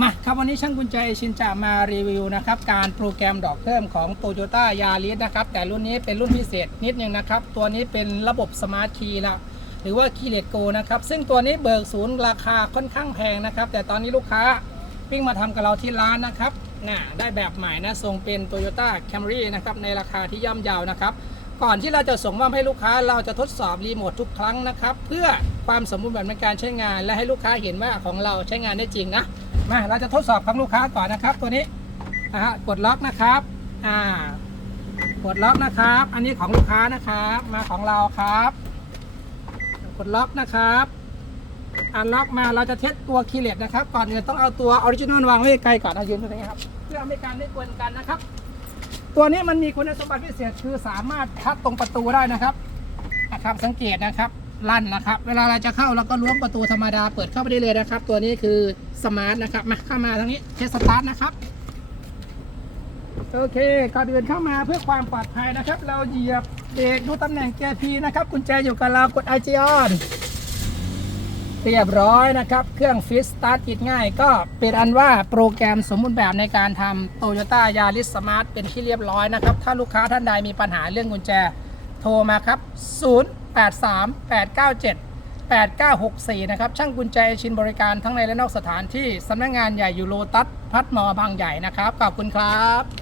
มาครับวันนี้ช่างกุญแจชินจะมารีวิวนะครับการโปรแกรมดอกเพิ่มของ t o y o t a y a r i s นะครับแต่รุ่นนี้เป็นรุ่นพิเศษนิดนึงนะครับ ตัวนี้เป็นระบบสมาร์ทคีย์ละหรือว่า k e y l e s Go นะครับ ซึ่งตัวนี้เบิกศูนย์ราคาค่อนข้างแพงนะครับ แต่ตอนนี้ลูกค้าวิ่งมาทำกับเราที่ร้านนะครับน่ะได้แบบใหม่นะทรงเป็น Toyota Camry นะครับในราคาที่ย่อมเยาวนะครับก่อนที่เราจะส่งมอบให้ลูกค้าเราจะทดสอบรีโมททุกครั้งนะครับ เพื่อความสมบูรณ์แบบในการใช้งาน และให้ลูกค้าเห็นว่าของเราใช้งานได้จริงนะ มาเราจะทดสอบของลูกค้าก่อนนะครับ ตัวนี้นะฮะกดล็อกนะครับอ่ากดล็อกนะครับ อันนี้ของลูกค้านะครับ มาของเราครับ กดล็อกนะครับอันล็อกมาเราจะเทสตัวคีย์เลสนะครับ ก่อนอื่นต้องเอาตัวออริจินอลวางไว้ไกลก่อนนะยืนตรงนี้ครับ เพื่อไม่ให้การได้กวนกันนะครับ ตัวนี้มันมีคุณสมบัติพิเศษคือสามารถพับตรงประตูได้นะครับนะครับสังเกตนะครับ ลั่นนะครับ เวลาเราจะเข้าเราก็ล้วงประตูธรรมดาเปิดเข้าไปได้เลยนะครับ ตัวนี้คือสมาร์ทนะครับ มาเข้ามาทางนี้เทสสตาร์ทนะครับโอเคก่อนอื่นเข้ามาเพื่อความปลอดภัยนะครับ เราเหยียบเบรกดูตำแหน่งแกพีนะครับกุญแจอยู่กับเรากดไอจีออนเรียบร้อยนะครับ เครื่องฟิสสตาร์ทติดง่าย ก็เป็นอันว่าโปรแกรมสมบูรณ์แบบในการทำ Toyota Yaris Smart เป็นที่เรียบร้อยนะครับ ถ้าลูกค้าท่านใดมีปัญหาเรื่องกุญแจโทรมาครับ 83897 8964 นะครับ ช่างกุญแจชินบริการทั้งในและนอกสถานที่ สำนักงานใหญ่อยู่โลตัส พัดมอบางใหญ่นะครับ ขอบคุณครับ